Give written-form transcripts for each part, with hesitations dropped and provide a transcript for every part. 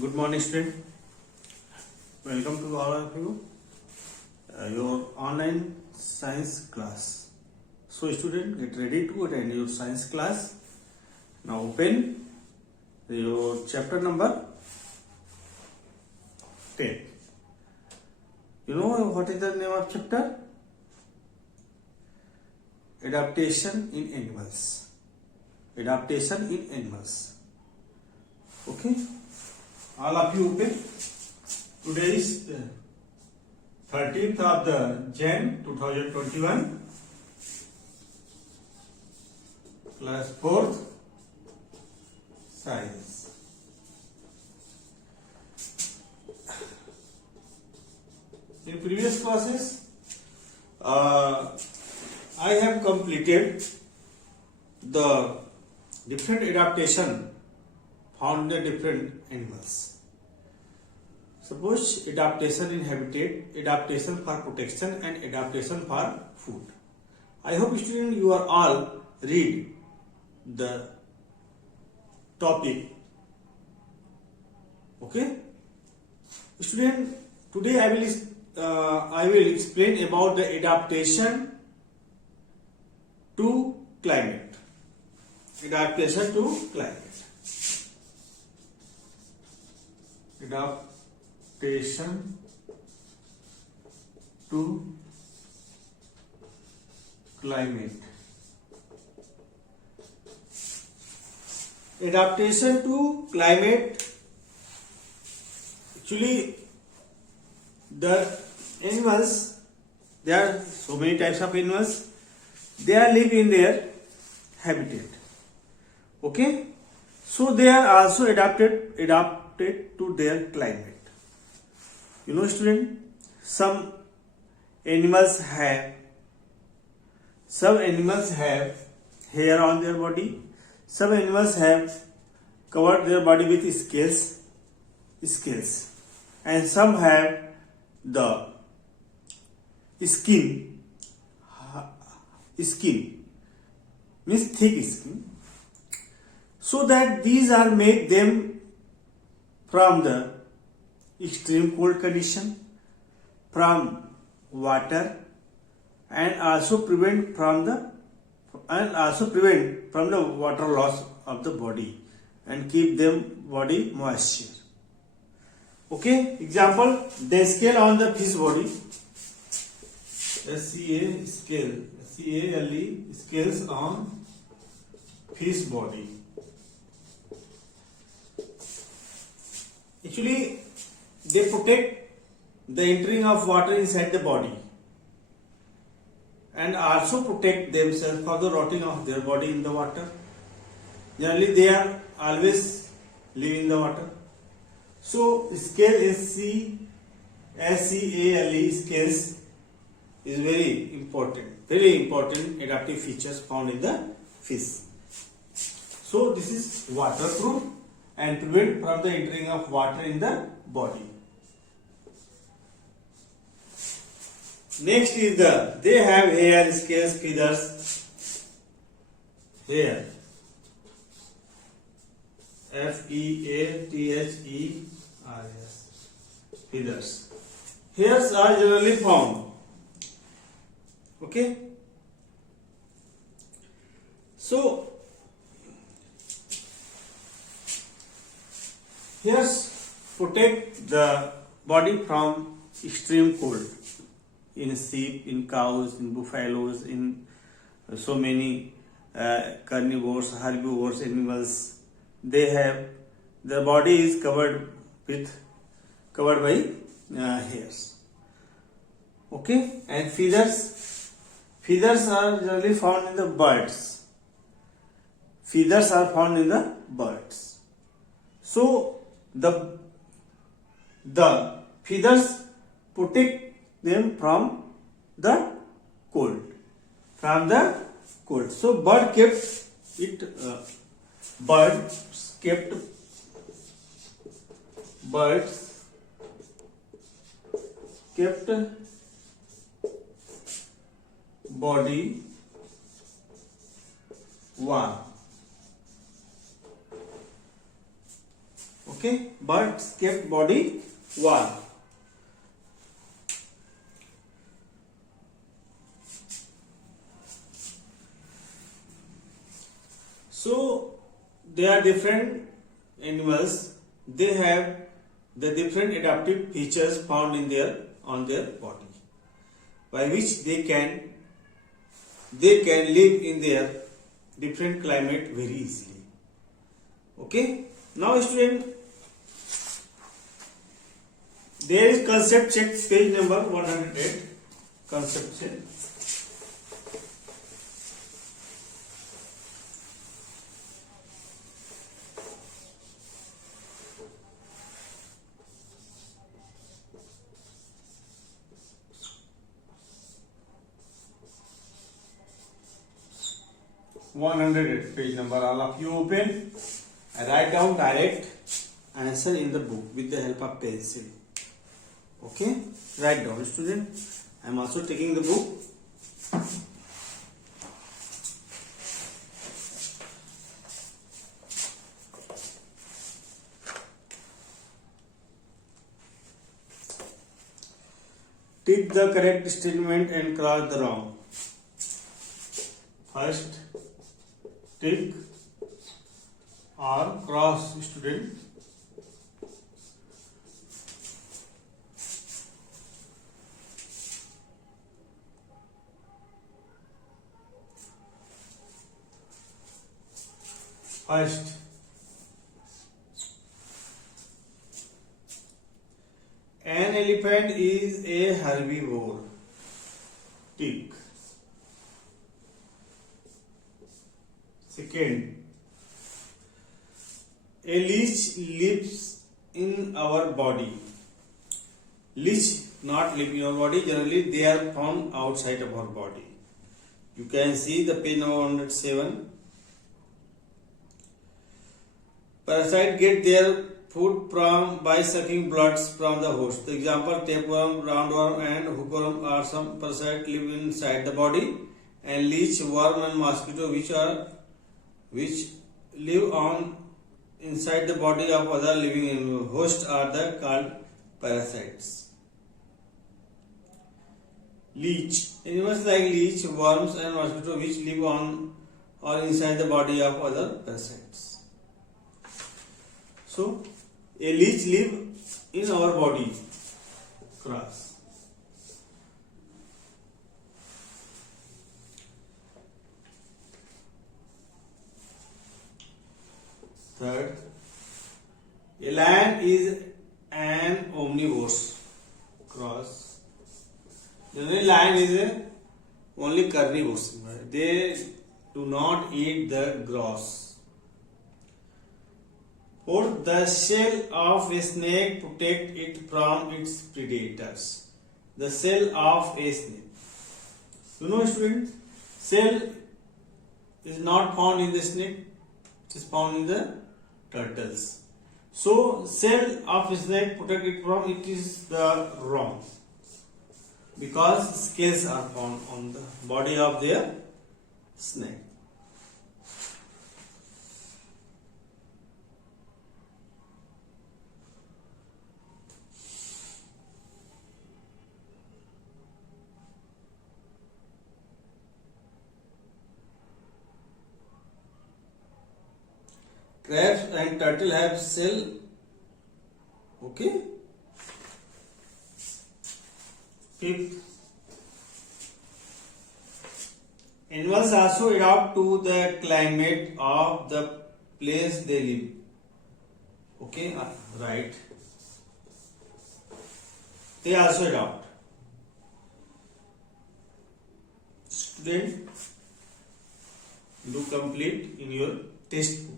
Good morning, student. Welcome to all of you. Your online science class. So, student, get ready to attend your science class. Now, open your chapter number 10. You know what is the name of chapter? Adaptation in animals. Adaptation in animals. Okay. All of you open. Today is 13th of the Jan 2021. Class 4th Science. In previous classes, I have completed the different adaptation found in different animals. Suppose adaptation in habitat, adaptation for protection and adaptation for food. I hope students you are all read the topic. Okay? Student, today I will explain about the adaptation to climate. Adaptation to climate. Adaptation to climate. Adaptation to climate. Actually, the animals, there are so many types of animals. They are live in their habitat. Okay, so they are also adapted to their climate. You know, student, some animals have hair on their body. Some animals have covered their body with scales, and some have the skin means thick skin, so that these are make them from the extreme cold condition, from water, and also prevent from the water loss of the body and keep them body moisture. Okay, example, the scale on the fish body, scales on fish body. Actually, they protect the entering of water inside the body and also protect themselves for the rotting of their body in the water. Generally, they are always live in the water. So, scale SCALE scales is very important adaptive features found in the fish. So, this is waterproof and prevent from the entering of water in the body. Next is they have hair, scales, feathers. Hair, FEATHERS, feathers. Hairs are generally found. Okay. So, hairs protect the body from extreme cold. In sheep, in cows, in buffaloes, in so many carnivores, herbivores, animals, they have their body is covered by hairs. Okay, and feathers are generally found in the birds. Feathers are found in the birds. So the feathers protect them from the cold. So birds kept body warm. Okay, but kept body warm. So they are different animals. They have the different adaptive features found in their body, by which they can live in their different climate very easily. Okay. Now, student, there is concept check, page number 108. Concept check. Page number. All of you open. Write down direct answer in the book with the help of pencil. Okay, write down, student. I am also taking the book. Tick the correct statement and cross the wrong. First, tick or cross, student. First, an elephant is a herbivore. Tick. Second, a leech lives in our body. Leech not live in our body. Generally, they are found outside of our body. You can see the page number 107. Parasite get their food by sucking bloods from the host. The example: tapeworm, roundworm, and hookworm are some parasites live inside the body, and leech, worm, and mosquito, which live on inside the body of other living hosts, are the called parasites. Leech. Animals like leech, worms, and mosquito which live on or inside the body of other parasites. So, a leech live in our body. Cross. Third, a lion is an omnivore. Cross. Generally, lion is only carnivores. They do not eat the grass. Fourth, the shell of a snake protect it from its predators. The shell of a snake. You know, student, shell is not found in the snake. It is found in the turtles. So, shell of a snake protect it from it is the wrong, because scales are found on the body of their snake. Crabs and turtle have shell. Okay. Fifth, animals also adapt to the climate of the place they live. Okay, right. They also adapt. Student, do complete in your textbook.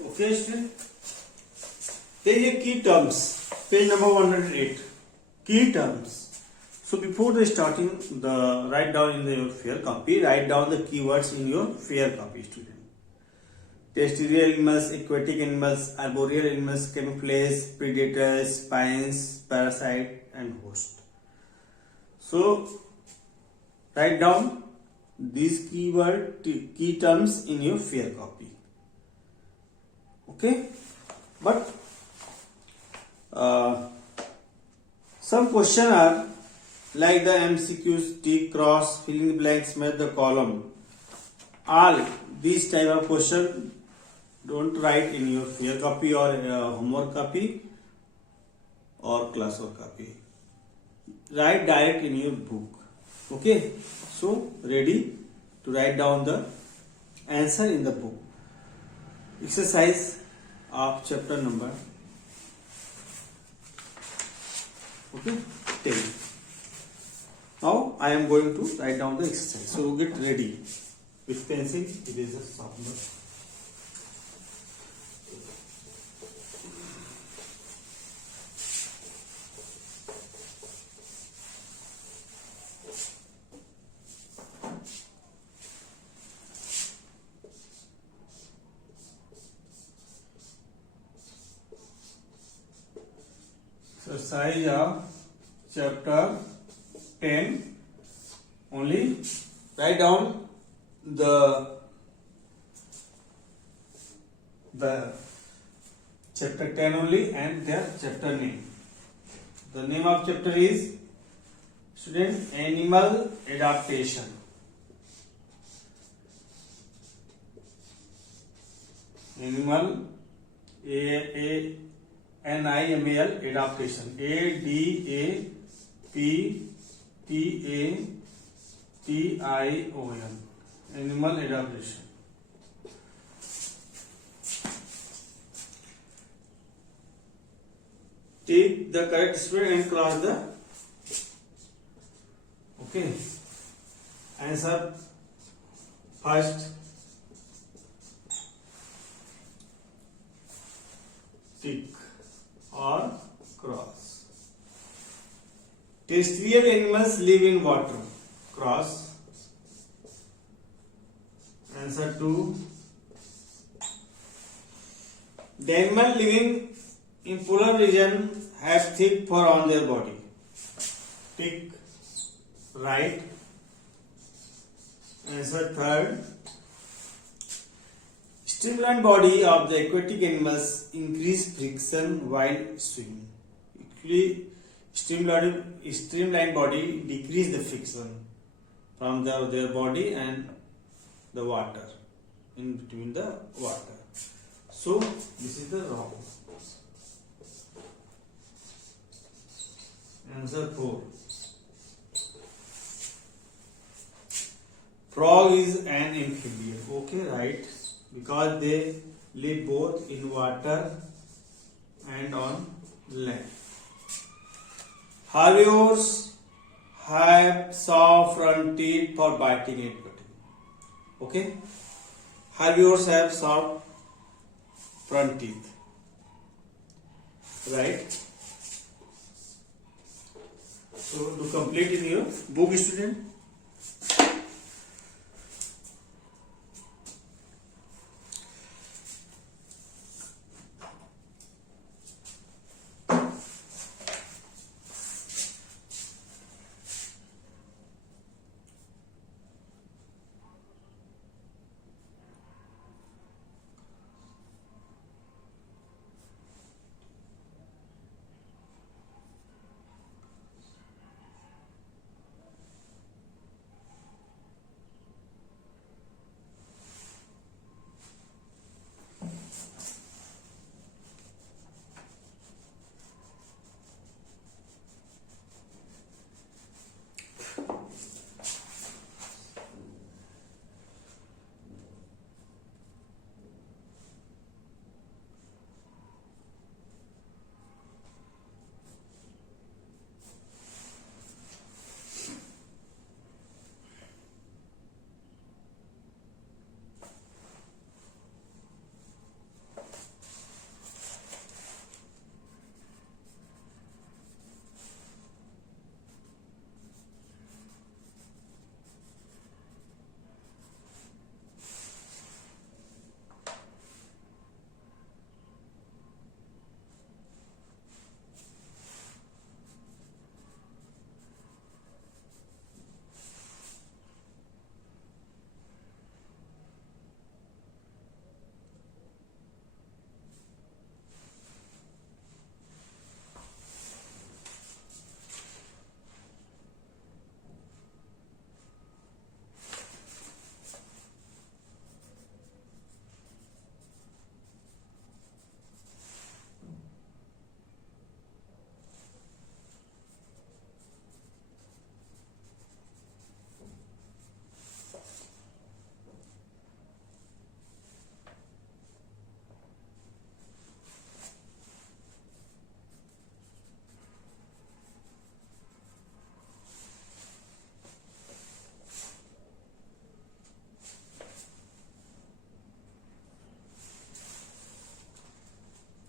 Okay, student. There is a key terms. Page number 108. Key terms. So before the starting, the write down in your fair copy. Write down the keywords in your fair copy, student. Terrestrial animals, aquatic animals, arboreal animals, camouflage, predators, spines, parasite, and host. So write down these key terms in your fair copy. Okay, but some question are like the MCQs, tick, cross, filling the blanks, match the column. All these type of question don't write in your fair copy or homework copy or classwork copy. Write direct in your book. Okay, so ready to write down the answer in the book. Exercise of chapter number 10. Now I am going to write down the exercise. So get ready with pencil, eraser, sharpener. Exercise of chapter 10. Only write down the chapter 10 only and their chapter name. The name of chapter is, student, animal adaptation. Animal ANIMAL adaptation. ADAPTATION. Animal adaptation. Take the correct spelling and cross the. Okay. Answer first. Tick or cross. Terrestrial animals live in water. Cross. Answer 2. The animal living in polar region have thick fur on their body. Tick. Right. Answer 3rd. Streamlined body of the aquatic animals increase friction while swimming. Actually, streamlined body decrease the friction from their body and the water, in between the water. So this is the wrong. Answer 4. Frog is an amphibian. Okay, right. Because they live both in water and on land. Herbivores have soft front teeth for biting and cutting. Okay? Herbivores have soft front teeth. Right? So to complete in your book, student.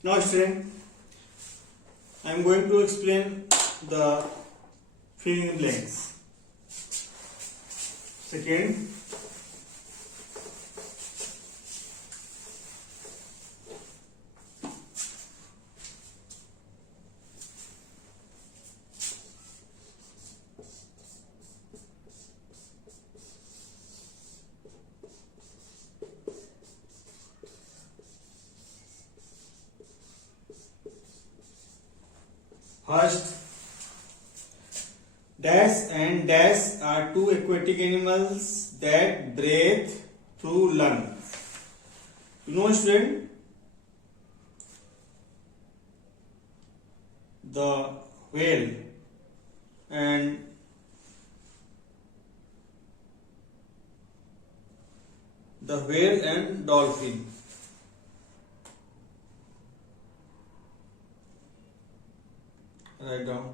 Now student, I am going to explain the filling in blanks. Second, first, dash and dash are two aquatic animals that breathe through lungs. You know, student, the whale and dolphin. Write down.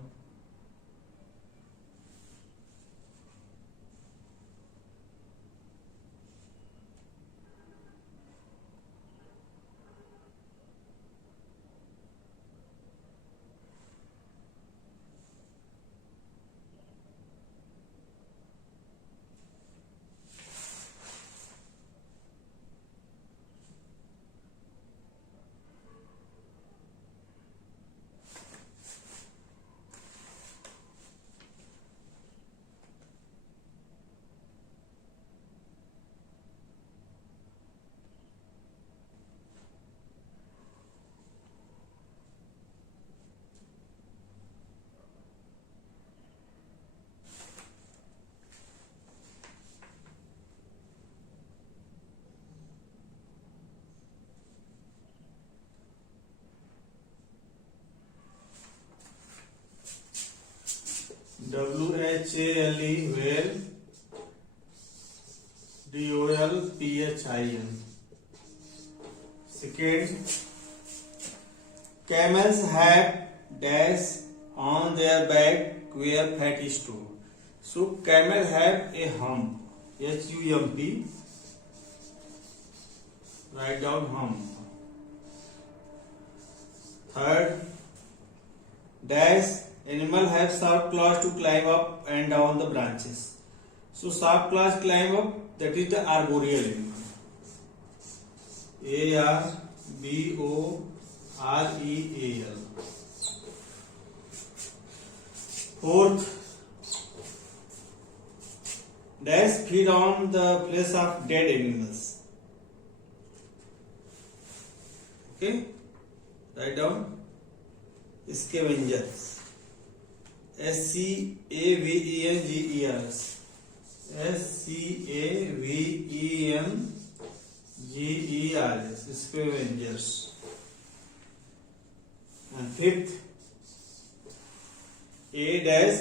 WHALE, whale. DOLPHIN. Second, camels have dash on their back where fat is stored. So camel have a hump, HUMP. Write down hump. Third, dash animal have sharp claws to climb up and down the branches. So sharp claws climb up, that is the arboreal animal. ARBOREAL. Fourth, dash feed on the flesh of dead animals. Okay, write down scavengers. SCAVENGERS. SCAVENGERS. Scavengers. And fifth, a dash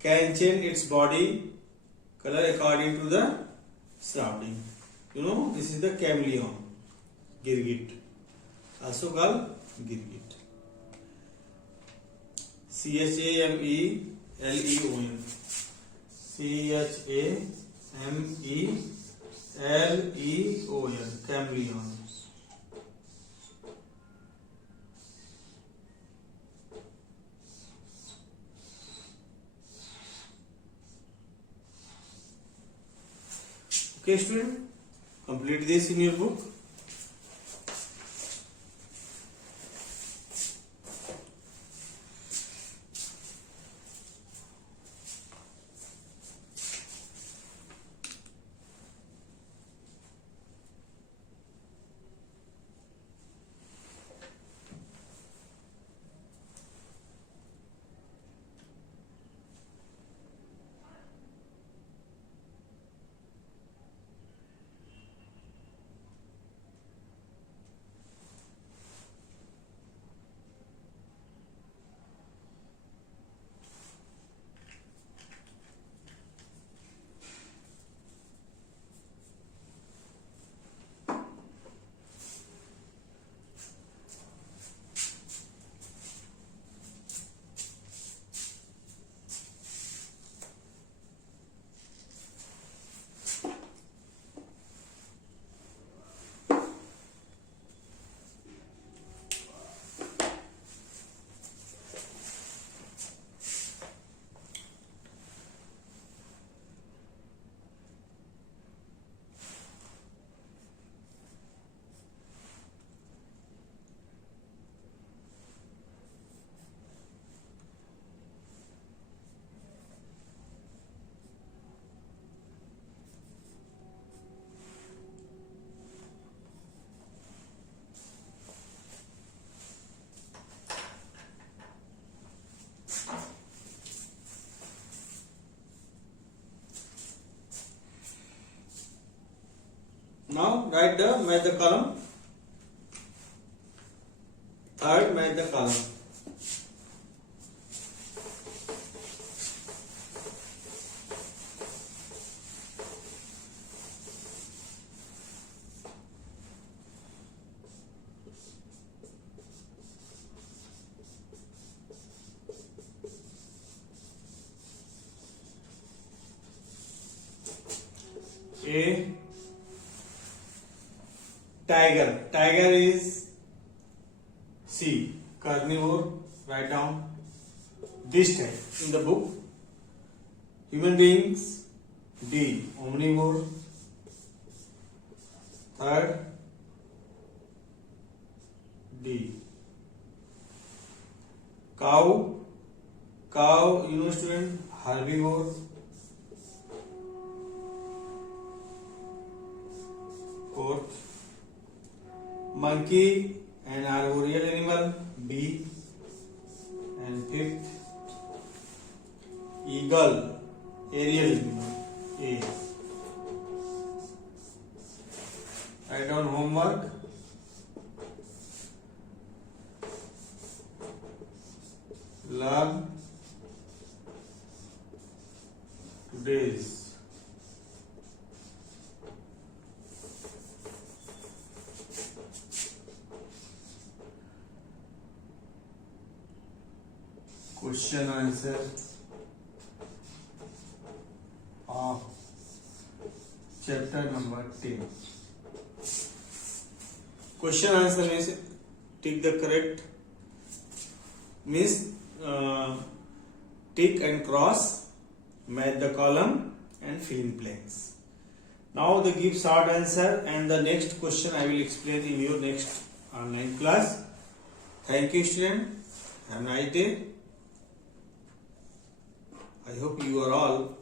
can change its body color according to the surrounding. You know, this is the chameleon, girgit, also called girgit. CHAMELEON. CHAMELEON. Chameleon. Okay, student, complete this in your book. Now write the match the column. Third, match the column. A tiger. Tiger is C. Carnivore. Write down this type in the book. Human beings. D. Omnivore. Third. D. Cow. Cow, you know student, herbivore. Fourth. Monkey, an arboreal animal. B. And fifth, eagle, aerial animal. A. Write down homework. Learn today's question answer of chapter number 10. Question answer means tick the correct, means tick and cross, match the column and fill in blanks. Now the give short answer and the next question I will explain in your next online class. Thank you student. Have a nice day. I hope you are all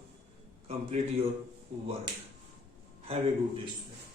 complete your work. Have a good day student.